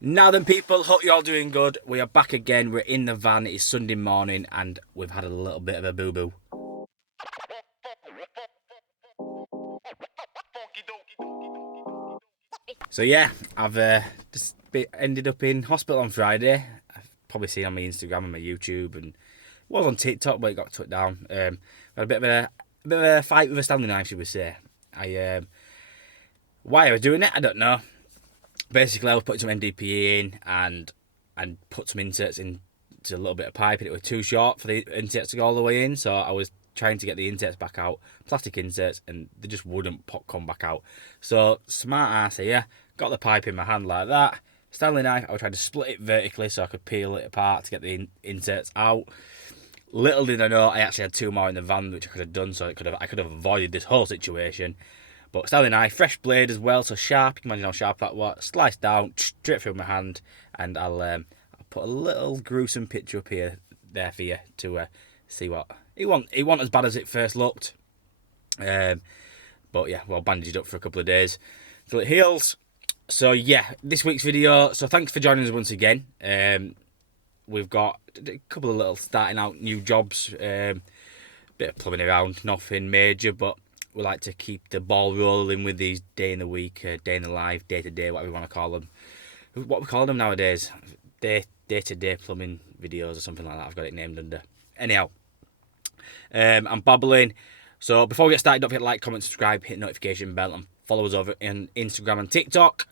Now then, people, hope you're all doing good. We are back again. We're in the van. It is Sunday morning and we've had a little bit of a boo-boo. So yeah, I've just ended up in hospital on Friday. I've probably seen on my Instagram and my YouTube, and it was on TikTok, but it got took down. Had a bit of a fight with a Stanley knife, should we say? Why I was doing it, I don't know. Basically, I was putting some NDPE in and put some inserts into a little bit of pipe, and it was too short for the inserts to go all the way in. So I was trying to get the inserts back out, plastic inserts, and they just wouldn't come back out. So smart ass here, got the pipe in my hand like that. Stanley knife, I was trying to split it vertically so I could peel it apart to get the inserts out. Little did I know, I actually had two more in the van, which I could have done, so I could have avoided this whole situation. But Stanley knife, fresh blade as well, so sharp. You can imagine how sharp that was. Sliced down, straight through my hand, and I'll put a little gruesome picture up here there for you to see what it wasn't as bad as it first looked. But yeah, well, bandaged up for a couple of days till it heals. So yeah, this week's video. So thanks for joining us once again. We've got a couple of little starting out new jobs, bit of plumbing around, nothing major, but we like to keep the ball rolling with these day in the week, day in the life, day to day, whatever we want to call them. What we call them nowadays, day to day plumbing videos or something like that. I've got it named under. Anyhow, I'm babbling. So before we get started, don't forget to like, comment, subscribe, hit the notification bell, and follow us over on Instagram and TikTok.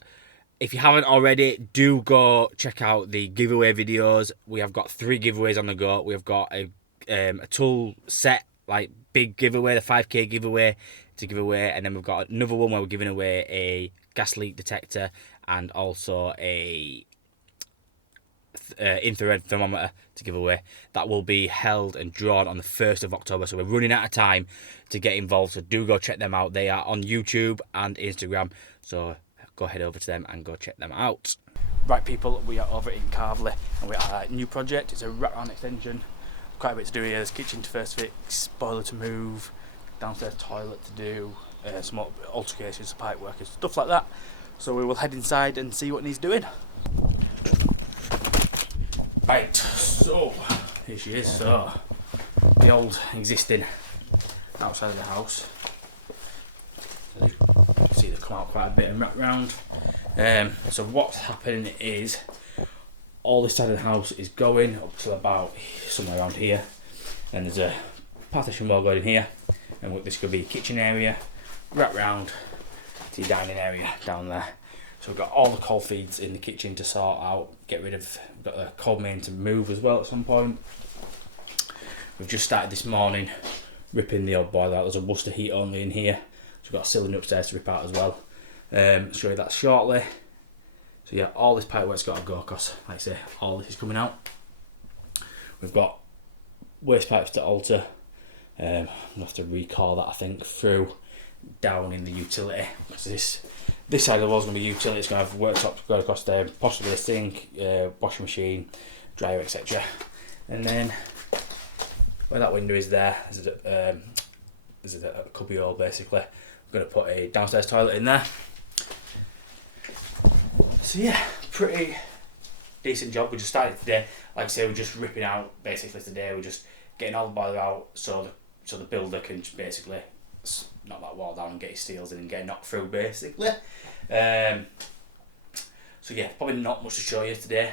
If you haven't already, do go check out the giveaway videos. We have got 3 giveaways on the go. We've got a tool set, like big giveaway, the 5k giveaway to give away, and then we've got another one where we're giving away a gas leak detector and also a infrared thermometer to give away. That will be held and drawn on the 1st of October, so we're running out of time to get involved, so do go check them out. They are on YouTube and Instagram, so go head over to them and go check them out. Right people, we are over in Carvely and we are a new project. It's a wraparound extension. Quite a bit to do here. There's kitchen to first fix, boiler to move, downstairs toilet to do, some altercations, pipe work and stuff like that. So we will head inside and see what needs doing. Right, so here she is. So the old existing outside of the house. You can see they come out quite a bit and wrap round. So what's happening is all this side of the house is going up to about somewhere around here, and there's a partition wall going in here, and this could be a kitchen area, wrap round to your dining area down there. So we've got all the coal feeds in the kitchen to sort out, get rid of. We've got the coal main to move as well at some point. We've just started this morning ripping the old boiler out. There's a Worcester heat only in here, so we've got a cylinder upstairs to rip out as well. I'll show you that shortly. So yeah, all this pipe work's got to go because, like I say, all this is coming out. We've got waste pipes to alter. I'm going to have to recall that, I think, through down in the utility. So this side of the wall is going to be utility. It's going to have worktops going across there, possibly a sink, washing machine, dryer, etc. And then where that window is there, there's a cubby hole basically. I'm going to put a downstairs toilet in there. So yeah, pretty decent job. We just started today. Like I say, we're just ripping out basically today. We're just getting all the boiler out so the builder can basically knock that wall down and get his steels in and get knocked through basically. So yeah, probably not much to show you today.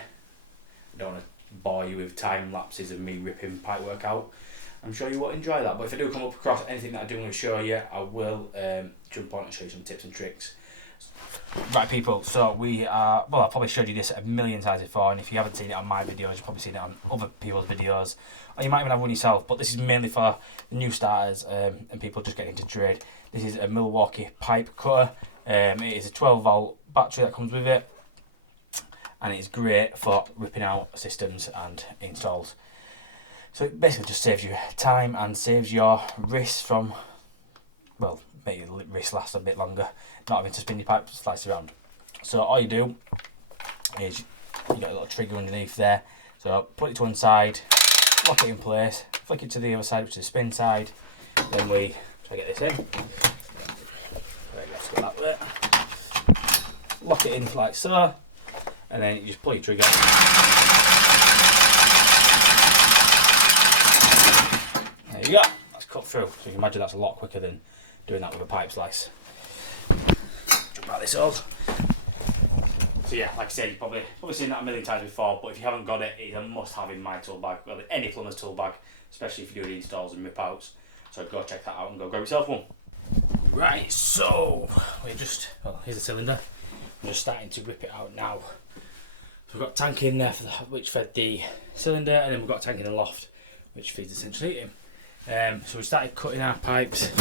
I don't want to bore you with time lapses of me ripping pipework out. I'm sure you won't enjoy that, but if I do come up across anything that I do want to show you, I will jump on and show you some tips and tricks. Right people, so we are, well, I've probably showed you this a million times before, and if you haven't seen it on my videos, you've probably seen it on other people's videos, or you might even have one yourself, but this is mainly for the new starters and people just getting into trade. This is a Milwaukee pipe cutter. It is a 12 volt battery that comes with it, and it's great for ripping out systems and installs. So it basically just saves you time and saves your wrists from, well, make your wrist last a bit longer, not having to spin your pipe slice around. So all you do is you get a little trigger underneath there. So put it to one side, lock it in place, flick it to the other side, which is the spin side. Then we try to get this in. Right, let's get that way. Lock it in like so, and then you just pull your trigger. There you go. That's cut through. So you can imagine that's a lot quicker than doing that with a pipe slice. Jump out this hole. So yeah, like I said, you've probably seen that a million times before, but if you haven't got it, it's a must-have in my tool bag, well, any plumber's tool bag, especially if you're doing installs and rip-outs. So go check that out and go grab yourself one. Right, so here's the cylinder. I'm just starting to rip it out now. So we've got a tank in there which fed the cylinder, and then we've got a tank in the loft which feeds the central heating. So we started cutting our pipes,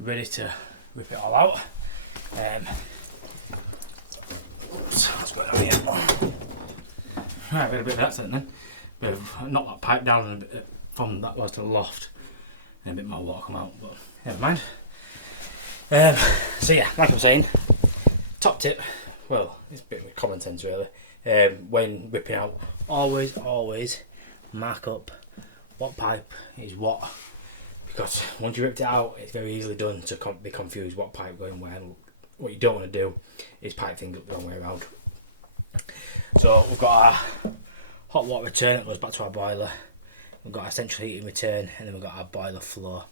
ready to rip it all out. Oops, let's go down here. Right, we had a bit of an accident then. Knocked that pipe down a bit from that was to the loft, and a bit more water come out, but never mind. So yeah, like I'm saying, top tip, well, it's a bit of common sense really. When ripping out, always mark up what pipe is what, because once you ripped it out, it's very easily done to be confused what pipe going where. What you don't want to do is pipe things up the wrong way around. So we've got our hot water return that goes back to our boiler. We've got our central heating return, and then we've got our boiler flow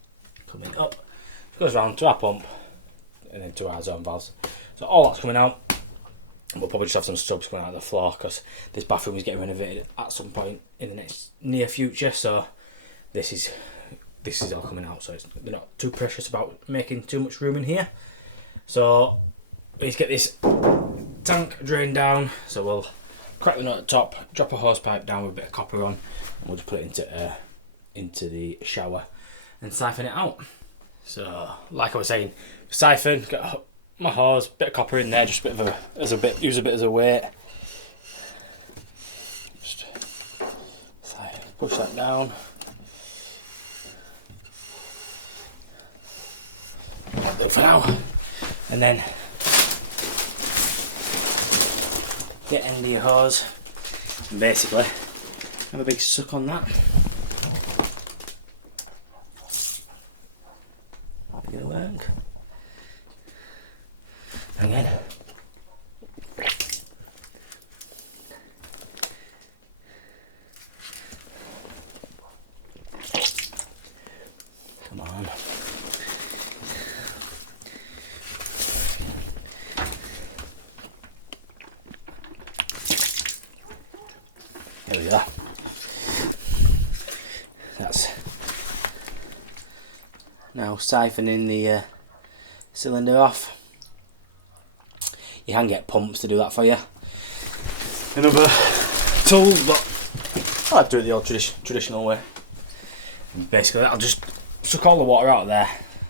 coming up. It goes around to our pump and then to our zone valves. So all that's coming out. We'll probably just have some stubs coming out of the floor because this bathroom is getting renovated at some point in the next near future. So this is all coming out. So they're not too precious about making too much room in here. So we need to get this tank drained down. So we'll crack the nut at the top, drop a hose pipe down with a bit of copper on, and we'll just put it into the shower and siphon it out. So like I was saying, siphon, got my hose, bit of copper in there, just use a bit as a weight. Just push that down. That'll do for now. And then get end of your hose and basically have a big suck on that. Gonna work. Again. Come on. There we go. That's now siphoning the cylinder off. You can get pumps to do that for you. Another tool, but I like to do it the old traditional way. And basically, I'll just suck all the water out of there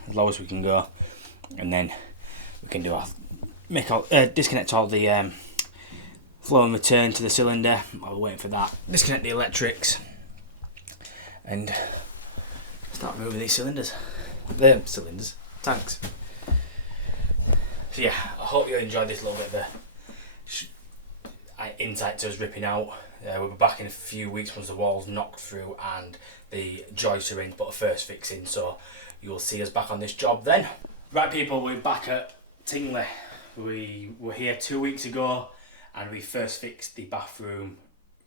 as low as we can go, and then we can do disconnect all the flow and return to the cylinder while we're waiting for that. Disconnect the electrics and start moving these tanks. So yeah, I hope you enjoyed this little bit of a insight to us ripping out. We'll be back in a few weeks once the wall's knocked through and the joists are in, but a first fixing, so you'll see us back on this job then. Right people, we're back at Tingley. We were here 2 weeks ago and we first fixed the bathroom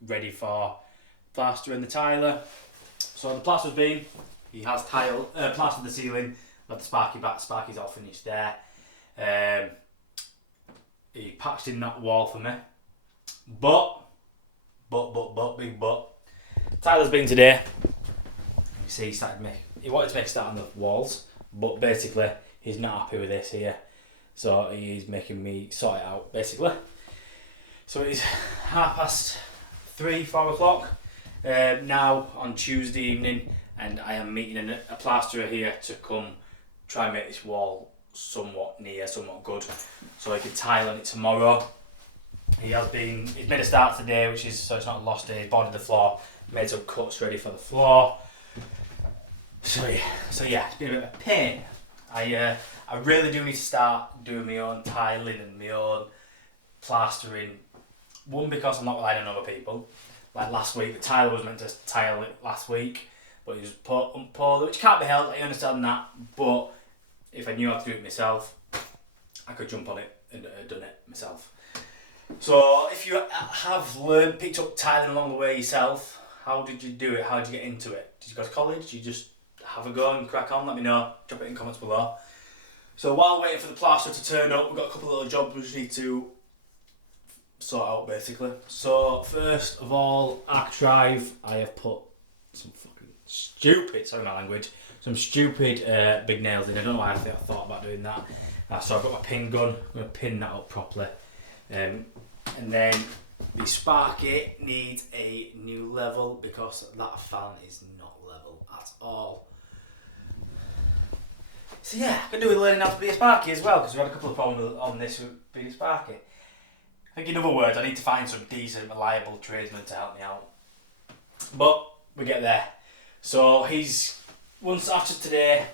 ready for plastering the tiler. So the plaster's been, he has plastered the ceiling, got the sparky back, sparky's all finished there. He patched in that wall for me, but, big but, tiler's been today. You see he wanted to make a start on the walls, but basically he's not happy with this here. So he's making me sort it out, basically. So it's 3:30, 4 o'clock now on Tuesday evening, and I am meeting a plasterer here to come try and make this wall somewhat good, so he can tile on it tomorrow. He's made a start today, so it's not a lost day. He's boarded the floor, made some cuts ready for the floor. So yeah, it's been a bit of a pain. I really do need to start doing my own tiling and my own plastering. One, because I'm not relying on other people. Like last week, the tiler was meant to tile it last week, but he was poorly, which can't be helped, I understand that, but if I knew how to do it myself, I could jump on it and done it myself. So if you have picked up tiling along the way yourself, how did you do it? How did you get into it? Did you go to college? Did you just have a go and crack on? Let me know. Drop it in comments below. So while waiting for the plaster to turn up, we've got a couple of little jobs we just need to sort out basically. So first of all, arc drive, I have put some fucking stupid, sorry my language, some stupid big nails in. I don't know why I thought about doing that. So I've got my pin gun, I'm going to pin that up properly. And then the sparky needs a new level because that fan is not level at all. So yeah, I could do with learning how to be a sparky as well, because we had a couple of problems on this with being a sparky. I think in other words, I need to find some decent, reliable tradesmen to help me out. But we get there. So once after today,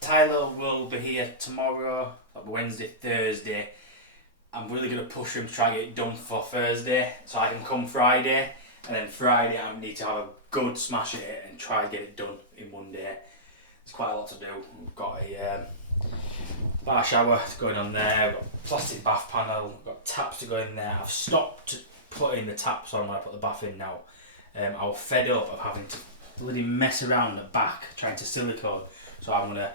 Tyler will be here tomorrow, that'll be Wednesday, Thursday. I'm really going to push him to try and get it done for Thursday, so I can come Friday, and then Friday I need to have a good smash at it and try and get it done in one day. There's quite a lot to do. We've got a bar shower going on there, we've got plastic bath panel, we've got taps to go in there. I've stopped putting the taps on when I put the bath in now. I was fed up of having to bloody mess around the back trying to silicone, so I'm going to,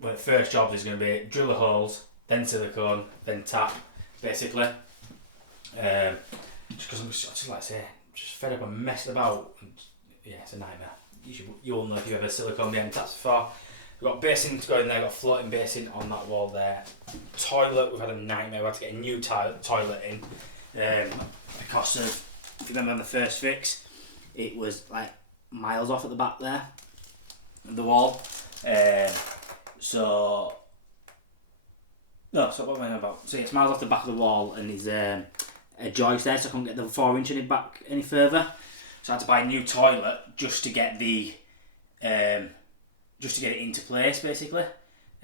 well, the first job is going to be drill the holes, then silicone, then tap, basically. Just because I'm just like I say, just fed up and messing about. And, yeah, it's a nightmare. You all know if you've ever silicone behind taps before. We've got basin to go in there, got a floating basin on that wall there. Toilet, we've had a nightmare. We had to get a new toilet in because of, if you remember on the first fix, it was like miles off at the back there, the wall. So what am I about? So yeah, it's miles off the back of the wall, and there's a joist there, so I couldn't get the 4-inch in it back any further. So I had to buy a new toilet just to get the just to get it into place, basically.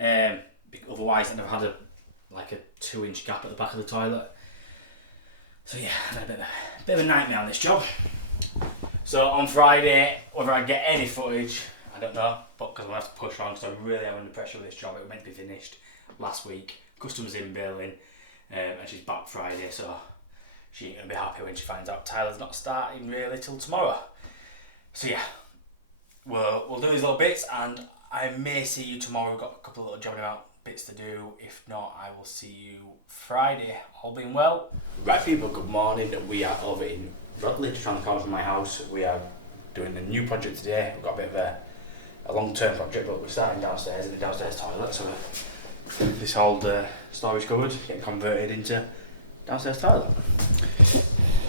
Otherwise, I'd have had a 2-inch gap at the back of the toilet. So yeah, I had a bit of a nightmare on this job. So on Friday, whether I get any footage, I don't know, but because I'll have to push on, because I really am under pressure with this job. It was meant to be finished last week. Customer's in billing, and she's back Friday, so she ain't going to be happy when she finds out Tyler's not starting really till tomorrow. So yeah, we'll do these little bits, and I may see you tomorrow. We've got a couple of little jobbing about bits to do. If not, I will see you Friday, all being well. Right people, good morning. We are over in Rodley, just around the corner from my house. We are doing a new project today. We've got a bit of a long-term project, but we're starting downstairs in the downstairs toilet, so this old storage cupboard getting converted into downstairs toilet.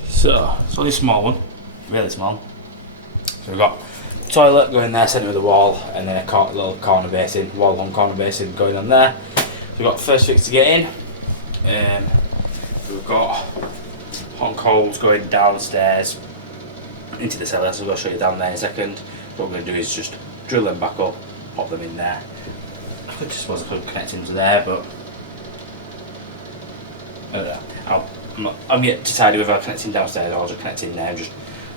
So it's only a small one, really small. So we've got toilet going there, centre of the wall, and then a little corner basin, wall-hung corner basin going on there. So we've got the first fix to get in. We've got hot coals going downstairs into the cellar, so we'll show you down there in a second. What we're going to do is just drill them back up, pop them in there. I suppose I could connect into there, but I don't know. I'm yet to decide whether I connect in downstairs or I'll just connect in there and just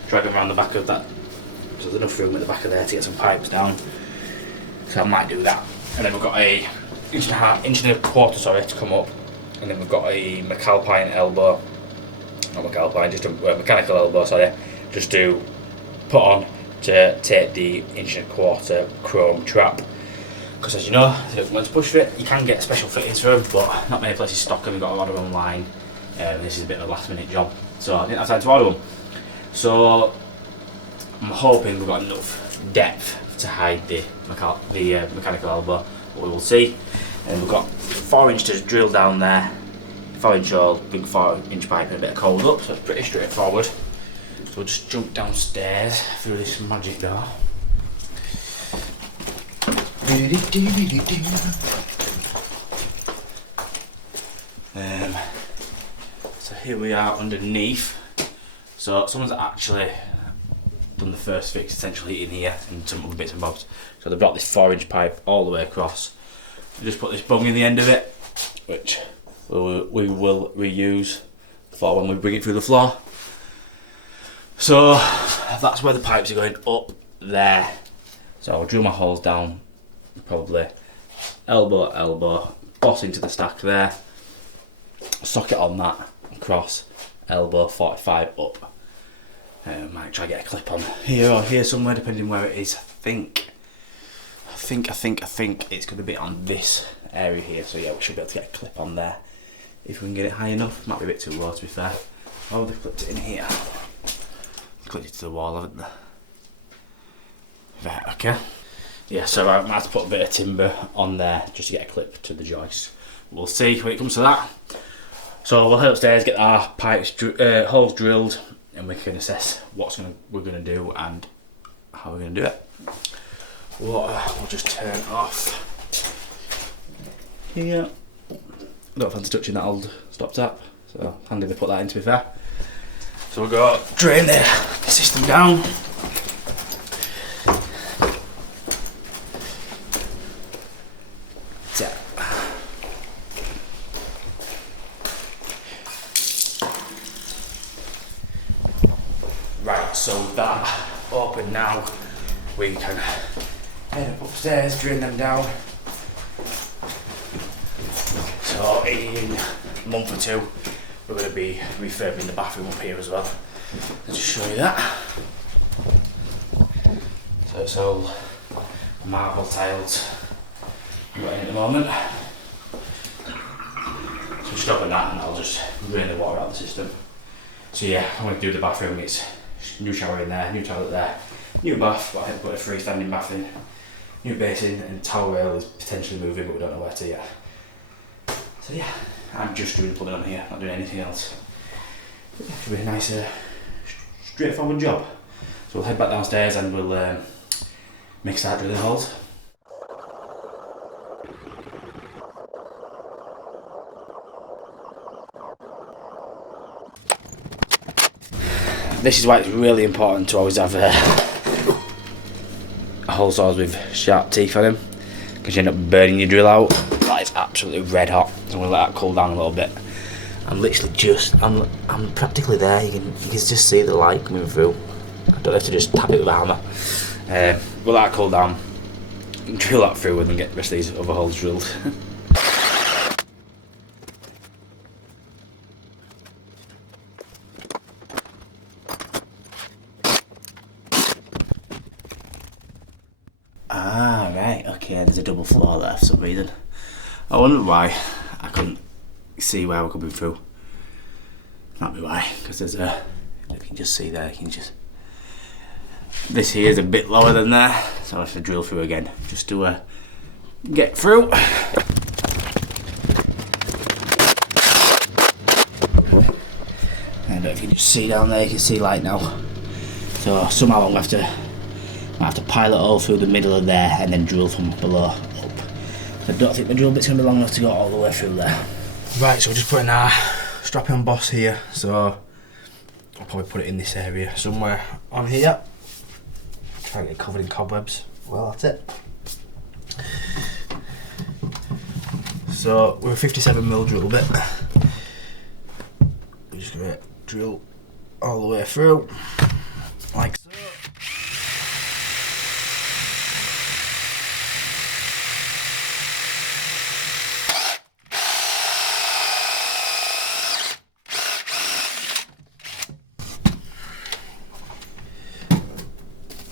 drag them around the back of that. So there's enough room at the back of there to get some pipes down. So I might do that. And then we've got a inch and a quarter to come up. And then we've got a McAlpine elbow. Not McAlpine, just a mechanical elbow, just to put on to take the inch and a quarter chrome trap. Because as you know, once you push for it, you can get special fittings for them, but not many places stock them. You've got to order them online. This is a bit of a last minute job, so I didn't have time to order them. So I'm hoping we've got enough depth to hide the mechanical elbow, but we will see. And we've got 4-inch to drill down there, 4-inch hole, big 4-inch pipe and a bit of cold up, so it's pretty straightforward. So we'll just jump downstairs through this magic door. So here we are underneath. So someone's actually done the first fix essentially in here and some other bits and bobs. So they've got this 4-inch pipe all the way across. We just put this bung in the end of it, which we will reuse for when we bring it through the floor. So that's where the pipes are going, up there. So I'll drill my holes down, probably elbow, boss into the stack there, socket on that, across, elbow 45 up. Might try to get a clip on here or here somewhere, depending where it is. I think it's going to be on this area here. So yeah, we should be able to get a clip on there if we can get it high enough. Might be a bit too low, to be fair. Oh, they've clipped it in here. They clipped it to the wall, haven't they? Right, okay. Yeah, so I might have to put a bit of timber on there just to get a clip to the joist. We'll see when it comes to that. So we'll head upstairs, get our pipes, holes drilled, and we can assess we're gonna do and how we're gonna do it. Water, we'll just turn off here. Don't fancy touching that old stop tap, so handy to put that in, to be fair. So we'll go drain the system down. Right, so with that open now, we can head up upstairs, drain them down. So in a month or two, we're going to be refurbing the bathroom up here as well. I'll just show you that. So it's all marble tiles we've got in at the moment. So just open that and I'll just drain the water out of the system. So yeah, I'm going to do the bathroom. It's new shower in there, new toilet there, new bath, but I have to put a freestanding bath in, new basin, and towel rail is potentially moving, but we don't know where to yet. So yeah, I'm just doing the plumbing on here, not doing anything else. It should be a nice, straightforward job. So we'll head back downstairs and we'll start drilling holes. This is why it's really important to always have hole saws with sharp teeth on them, because you end up burning your drill out. That is absolutely red hot. So I'm gonna let that cool down a little bit. I'm literally I'm practically there. You can just see the light coming through. I don't have to just tap it with a hammer. We'll let that cool down, drill that through, and then get the rest of these other holes drilled. Ah, right, okay, there's a double floor there for some reason. I wonder why I couldn't see where we're coming through. Might be why, because there's a, you can just see there, this here is a bit lower than there, so I'll have to drill through again, just to get through. And if you can just see down there, you can see light now. So somehow I'm going to have to pilot all through the middle of there and then drill from below up. I don't think the drill bit's going to be long enough to go all the way through there. Right, so we're just putting our strapping on boss here, so I'll probably put it in this area somewhere on here. Try and get it covered in cobwebs. Well, that's it. So we're a 57mm drill bit. We're just going to drill all the way through, like so.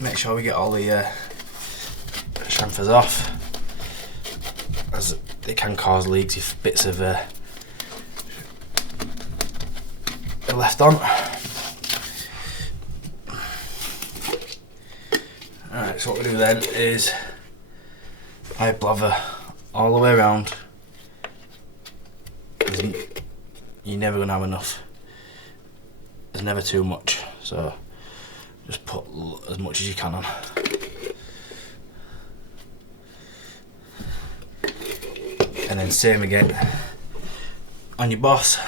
Make sure we get all the chamfers off, as they can cause leaks if bits of are left on. Alright, so what we do then is pipe blather all the way around. You're never going to have enough. There's never too much, so just put as much as you can on. And then same again on your boss.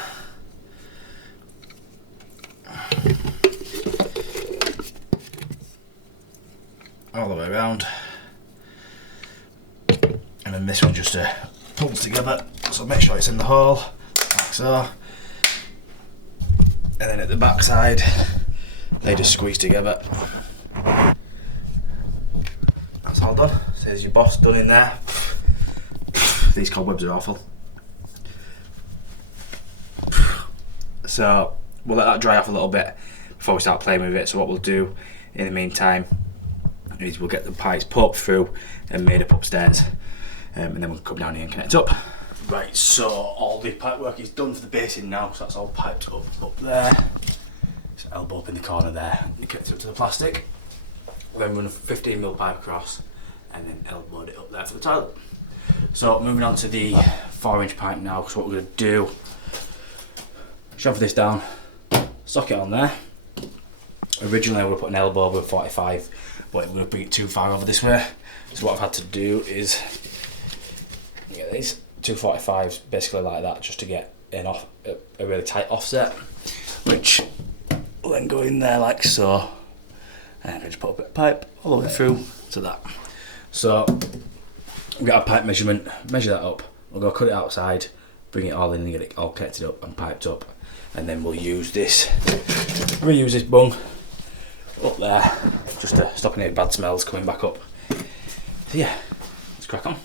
All the way around. And then this one just pulls together, so make sure it's in the hole, like so. And then at the back side, they just squeeze together. That's all done. So there's your boss done in there. These cobwebs are awful. So we'll let that dry off a little bit before we start playing with it. So what we'll do in the meantime is we'll get the pipes poked through and made up upstairs, and then we'll come down here and connect up. Right, so all the pipe work is done for the basin now, so that's all piped up there. Just elbow up in the corner there, and connect it up to the plastic. Then run a 15mm pipe across, and then elbowed it up there for the toilet. So moving on to the 4-inch pipe now, because what we're going to do, shove this down, socket on there. Originally I would have put an elbow over 45, but it would have bring it too far over this way. So what I've had to do is get these 245s basically like that, just to get a really tight offset, which will then go in there like so, and I just put a bit of pipe all the way through to that. So we've got a pipe measurement, measure that up, we'll go cut it outside, bring it all in and get it all connected up and piped up, and then we'll use this, reuse this bung up there, just to stop any bad smells coming back up. So yeah, let's crack on.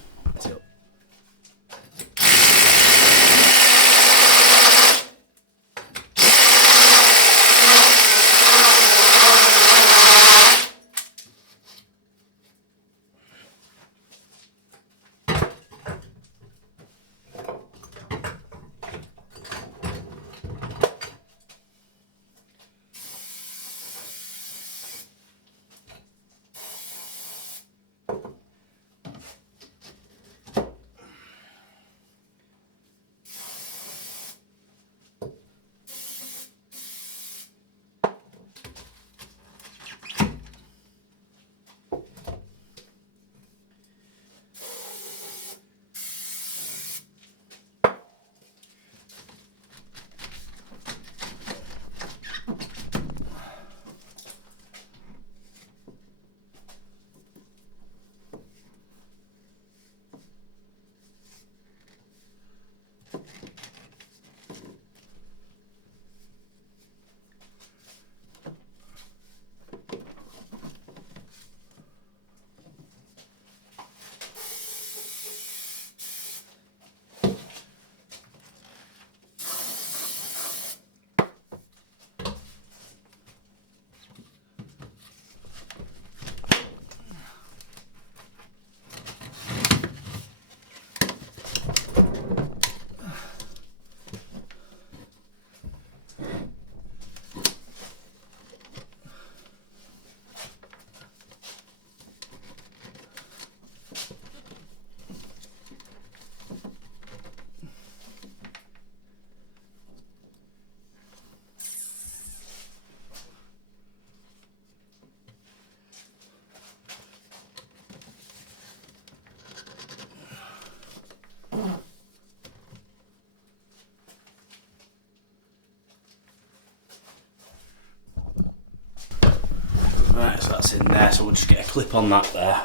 Right, so that's in there, so we'll just get a clip on that there.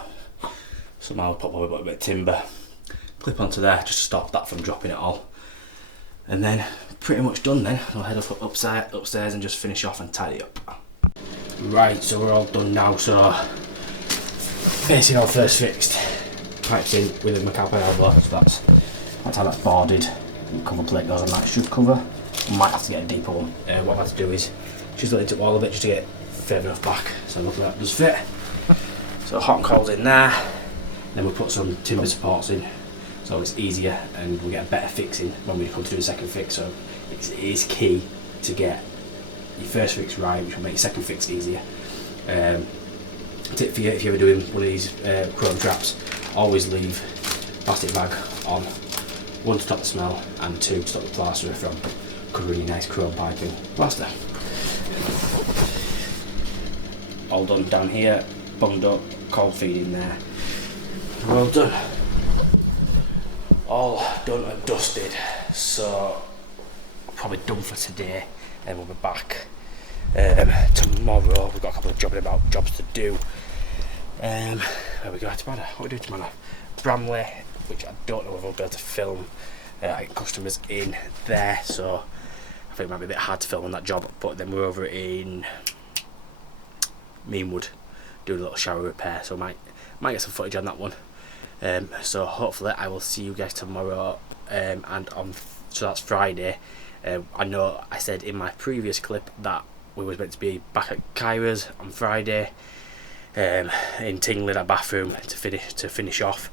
Somehow we'll probably put a bit of timber. Clip onto there, just to stop that from dropping it all. And then, pretty much done then. We'll head up upstairs and just finish off and tidy up. Right, so we're all done now, so basically all first fixed. Pipes in with a McAlpin elbow, so that's how that's boarded. Cover plate goes on that, should cover. Might have to get a deeper one. What I've had to do is just let it up all a bit just to get further enough back, so hopefully that does fit. So hot and cold in there, then we'll put some timber supports in, so it's easier and we'll get a better fixing when we come to do the second fix. So it is key to get your first fix right, which will make your second fix easier. Tip for you, if you're ever doing one of these chrome traps, always leave plastic bag on, one to stop the smell and two to stop the plasterer from covering your nice chrome piping plaster. All done down here, bunged up, cold feed in there. Well done. All done and dusted. So probably done for today, and we'll be back tomorrow. We've got a couple of jobs to do. Where we go tomorrow? What do we do tomorrow? Bramley, which I don't know if we'll be able to film. Get customers in there, so I think it might be a bit hard to film on that job. But then we're over in Meanwood doing a little shower repair, so might get some footage on that one. So hopefully I will see you guys tomorrow, and on, so that's Friday. I know I said in my previous clip that we was meant to be back at Kyra's on Friday, in Tingley, that bathroom, to finish off,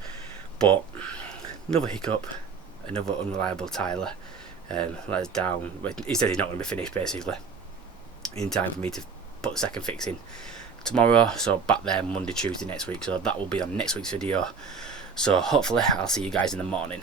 but another hiccup, another unreliable tiler let us down. He said he's not going to be finished basically in time for me to put the second fix in tomorrow, so back there Monday, Tuesday next week, so that will be on next week's video. So hopefully I'll see you guys in the morning.